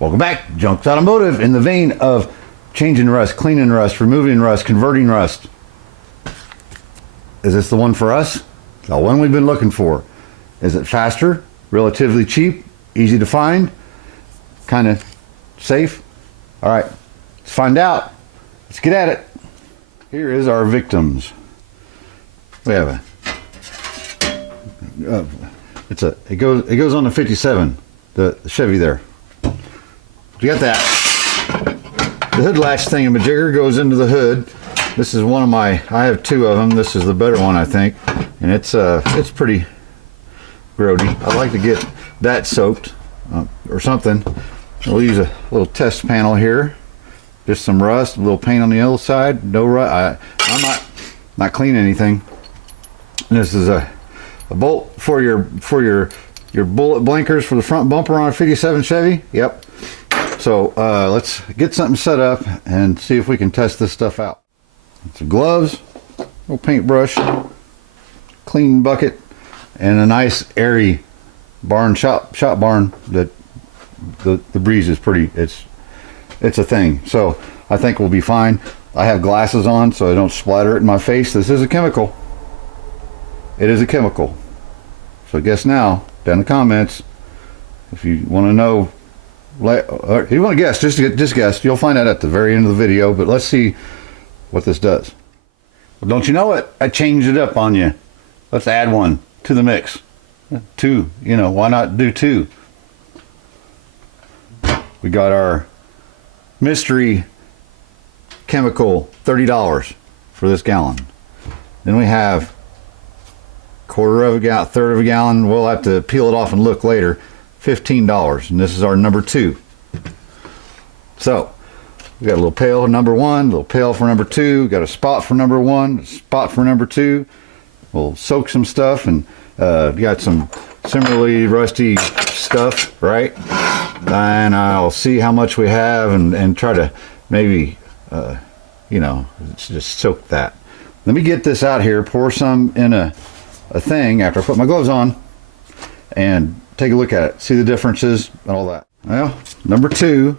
Welcome back, Junks Automotive, in the vein of changing rust, cleaning rust, removing rust, converting rust. Is this the one for us? The one we've been looking for. Is it faster, relatively cheap, easy to find, kind of safe? All right, let's find out. Let's get at it. Here is our victims. We have it goes on the 57, the Chevy there. You got that. The hood latch thingamajigger goes into the hood. This is one of my, I have two of them. This is the better one, I think. And it's pretty grody. I'd like to get that soaked or something. We'll use a little test panel here. Just some rust, a little paint on the other side. No rust. I'm not cleaning anything. This is a bolt for your bullet blinkers for the front bumper on a 57 Chevy. Yep. So let's get something set up and see if we can test this stuff out. Some gloves, a little paintbrush, clean bucket, and a nice airy barn shop barn that the breeze is pretty, it's a thing. So I think we'll be fine. I have glasses on so I don't splatter it in my face. This is a chemical. It is a chemical. So guess now, down in the comments, if you want to know, if you want to guess, just guess. You'll find out at the very end of the video, but let's see what this does. Well, don't you know it? I changed it up on you. Let's add one to the mix. Two, why not do two? We got our mystery chemical, $30 for this gallon. Then we have quarter of a gallon, third of a gallon. We'll have to peel it off and look later. $15, and this is our number 2. So we got a little pail for number 1, a little pail for number 2, got a spot for number 1, a spot for number 2. We'll soak some stuff, and got some similarly rusty stuff, right? And I'll see how much we have and try to maybe just soak that. Let me get this out here, pour some in a thing after I put my gloves on, and take a look at it, see the differences and all that. Well, number 2,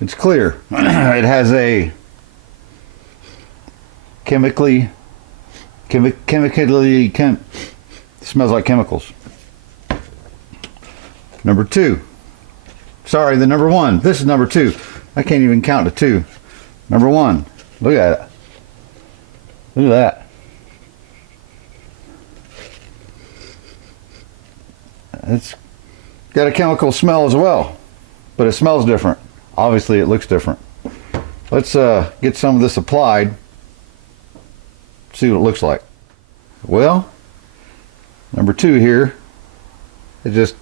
it's clear. It has a smells like chemicals. Number 2, sorry, the number 1. This is number 2. I can't even count to 2. Number 1, look at it. Look at that. It's got a chemical smell as well, but it smells different. Obviously it looks different. Let's get some of this applied, see what it looks like. Well, number 2 here, it's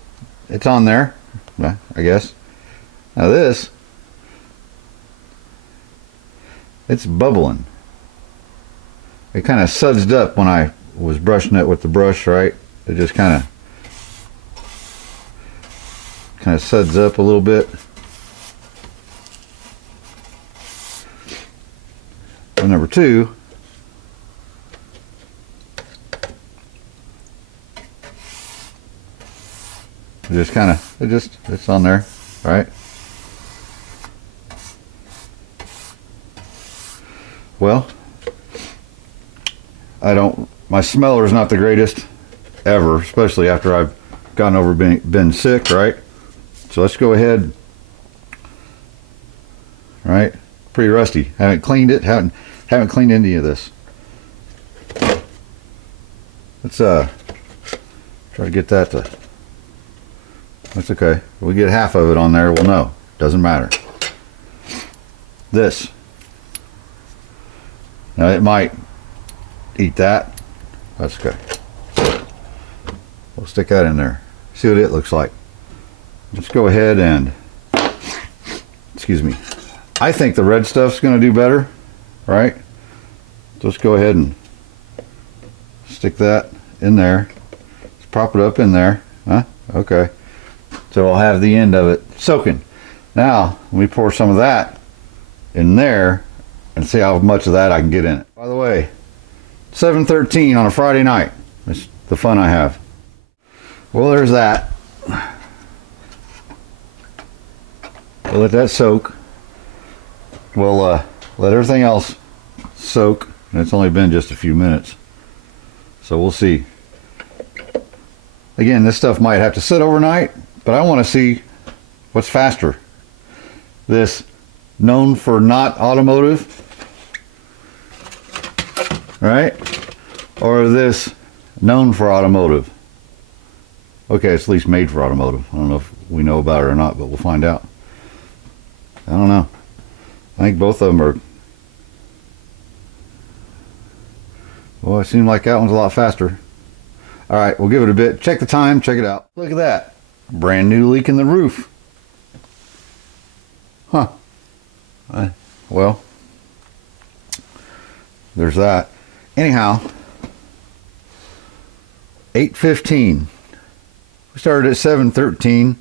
on there, I guess. Now this, it's bubbling. It kind of sudsed up when I was brushing it with the brush, right? It just kind of suds up a little bit. And number 2, it's on there, right? Well, my smeller is not the greatest ever, especially after I've gotten over been sick, right? So let's go ahead, right? Pretty rusty. Haven't cleaned it, haven't cleaned any of this. Let's try to get that to, that's okay. If we get half of it on there, we'll know. Doesn't matter. This. Now it might eat that. That's okay. We'll stick that in there. See what it looks like. Let's go ahead and, excuse me, I think the red stuff's going to do better, right? So let's go ahead and stick that in there. Let's prop it up in there. Huh? Okay. So I'll have the end of it soaking. Now, let me pour some of that in there and see how much of that I can get in it. By the way, 7:13 on a Friday night. That's the fun I have. Well, there's that. We'll let that soak. We'll let everything else soak, and it's only been just a few minutes, so we'll see. Again, this stuff might have to sit overnight, but I want to see what's faster. This known for not automotive, right? Or this known for automotive. Okay, it's at least made for automotive. I don't know if we know about it or not, but we'll find out. I don't know. I think both of them are. Well, it seemed like that one's a lot faster. All right, we'll give it a bit. Check the time, check it out. Look at that. Brand new leak in the roof. Huh. Well, there's that. Anyhow, 8:15. We started at 7:13,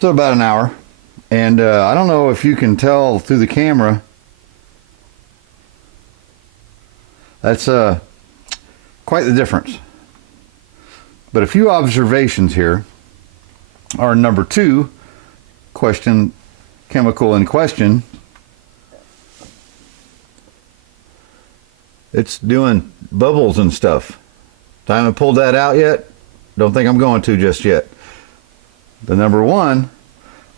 so about an hour. And I don't know if you can tell through the camera. That's quite the difference. But a few observations here are: number 2, chemical in question. It's doing bubbles and stuff. I haven't pulled that out yet. Don't think I'm going to just yet. The number 1,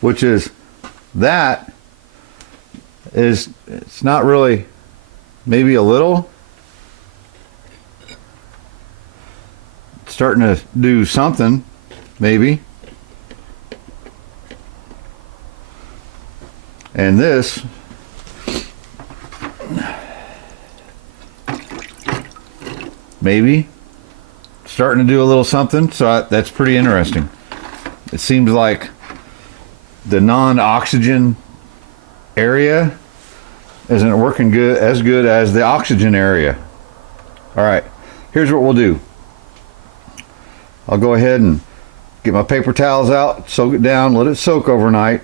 which is that, it's not really, maybe a little. It's starting to do something, maybe. And this, maybe starting to do a little something, so that's pretty interesting. It seems like the non-oxygen area isn't working as good as the oxygen area. All right, here's what we'll do. I'll go ahead and get my paper towels out, soak it down, let it soak overnight,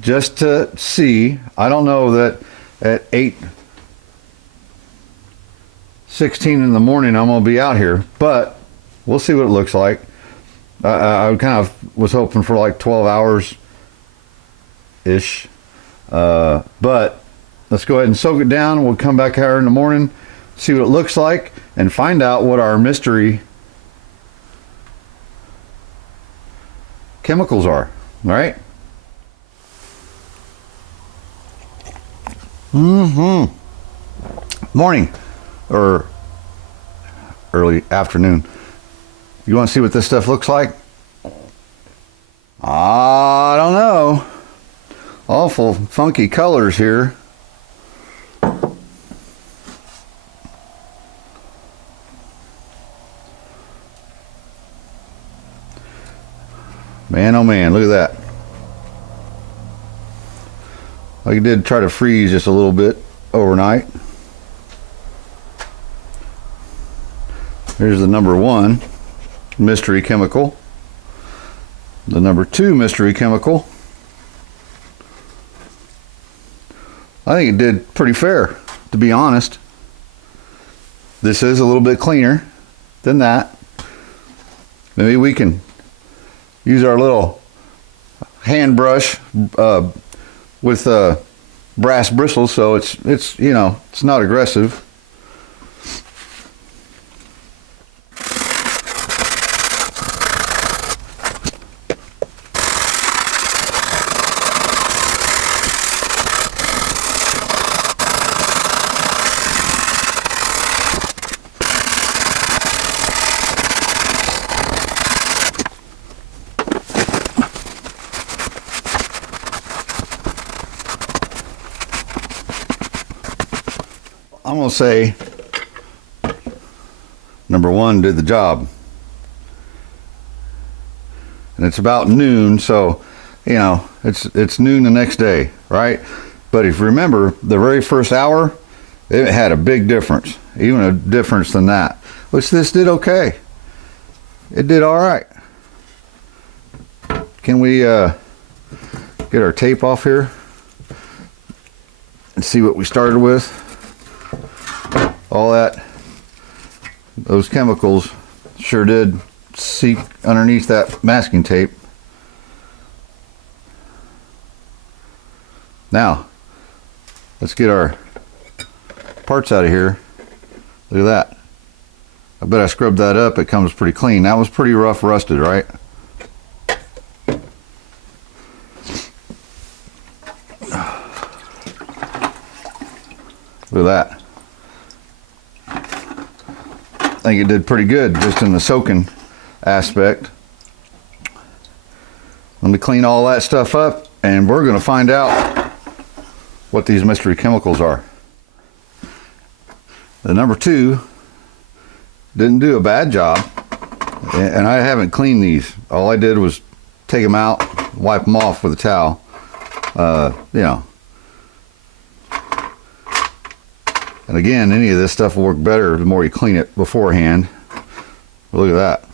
just to see. I don't know that at 8:16 in the morning I'm gonna be out here, but we'll see what it looks like. I kind of was hoping for like 12 hours ish, but let's go ahead and soak it down. We'll come back here in the morning, see what it looks like, and find out what our mystery chemicals are. All right. Morning or early afternoon. You want to see what this stuff looks like? I don't know. Awful funky colors here. Man, oh man, look at that. I did try to freeze just a little bit overnight. Here's the number 1 mystery chemical. The number 2 mystery chemical. I think it did pretty fair, to be honest. This is a little bit cleaner than that. Maybe we can use our little hand brush with brass bristles, so it's you know, it's not aggressive. I'm gonna say number 1 did the job, and it's about noon, so you know it's noon the next day, right? But if you remember, the very first hour, it had a big difference, even a difference than that, which this did okay. It did all right. Can we get our tape off here and see what we started with? All that, those chemicals sure did seep underneath that masking tape. Now, let's get our parts out of here. Look at that. I bet I scrubbed that up. It comes pretty clean. That was pretty rough rusted, right? Look at that. I think it did pretty good just in the soaking aspect. Let me clean all that stuff up and we're going to find out what these mystery chemicals are. The number 2 didn't do a bad job, and I haven't cleaned these. All I did was take them out, wipe them off with a towel. You know. And again, any of this stuff will work better the more you clean it beforehand. But look at that.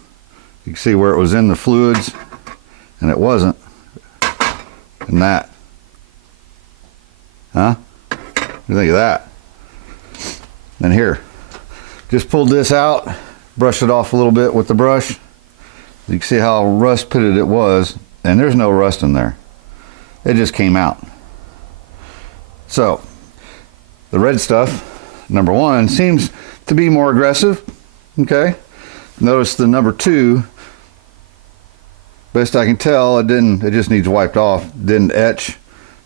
You can see where it was in the fluids and it wasn't. And that. Huh? What do you think of that? And here. Just pulled this out, brushed it off a little bit with the brush. You can see how rust pitted it was, and there's no rust in there. It just came out. So, the red stuff, number 1, seems to be more aggressive. Okay. Notice the number 2, best I can tell, it just needs wiped off. Didn't etch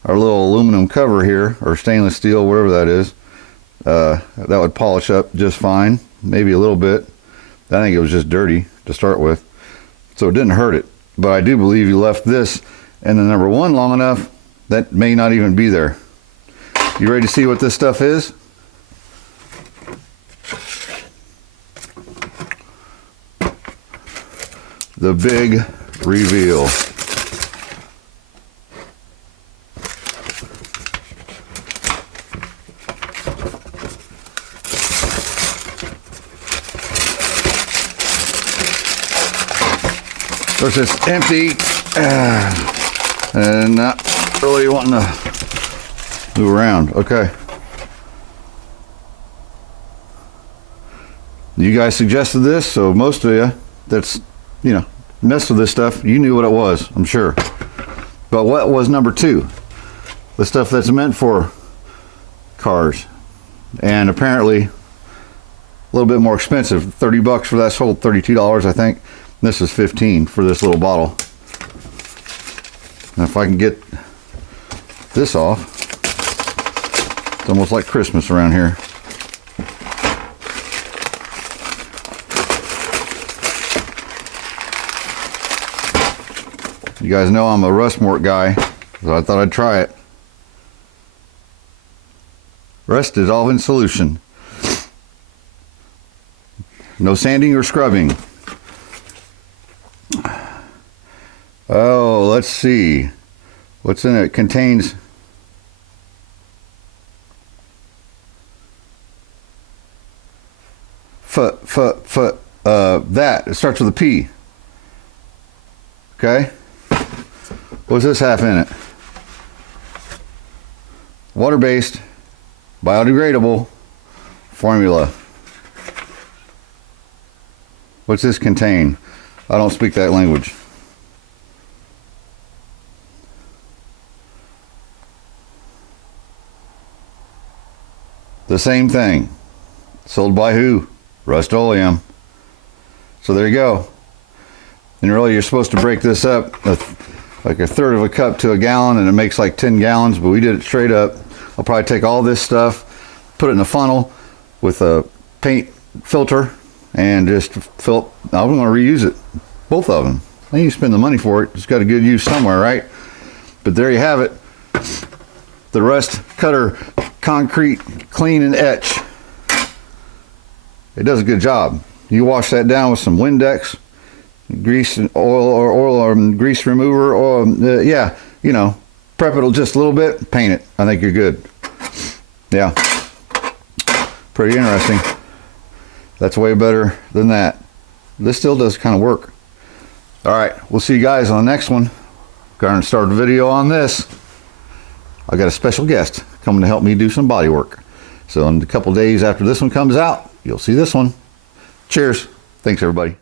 our little aluminum cover here, or stainless steel, whatever that is. That would polish up just fine, maybe a little bit. I think it was just dirty to start with, so it didn't hurt it. But I do believe you left this in the number 1 long enough, that may not even be there. You ready to see what this stuff is? The big reveal. Of course, it's empty and not really wanting to move around. Okay. You guys suggested this, so most of you that's, you know, messed with this stuff, you knew what it was, I'm sure. But what was number 2? The stuff that's meant for cars. And apparently a little bit more expensive. 30 bucks for that, sold $32, I think. This is 15 for this little bottle. And if I can get this off, it's almost like Christmas around here. You guys know I'm a rust mort guy, so I thought I'd try it. Rust dissolving solution. No sanding or scrubbing. Oh, let's see. What's in it? It contains that. It starts with a P. Okay? What's this half in it? Water-based, biodegradable formula. What's this contain? I don't speak that language. The same thing. Sold by who? Rust-Oleum. So there you go. And really you're supposed to break this up like a third of a cup to a gallon, and it makes like 10 gallons, but we did it straight up. I'll probably take all this stuff, put it in a funnel with a paint filter, and just fill it. I'm going to reuse it. Both of them. I need to spend the money for it. It's got a good use somewhere, right? But there you have it. The Rust Cutter Concrete Clean and Etch. It does a good job. You wash that down with some Windex, grease and oil or grease remover, or yeah, you know, prep it just a little bit, paint it. I think you're good. Yeah, pretty interesting. That's way better than that. This still does kind of work. All right, we'll see you guys on the next one. Going to start a video on this. I got a special guest coming to help me do some body work. So in a couple days after this one comes out, you'll see this one. Cheers. Thanks, everybody.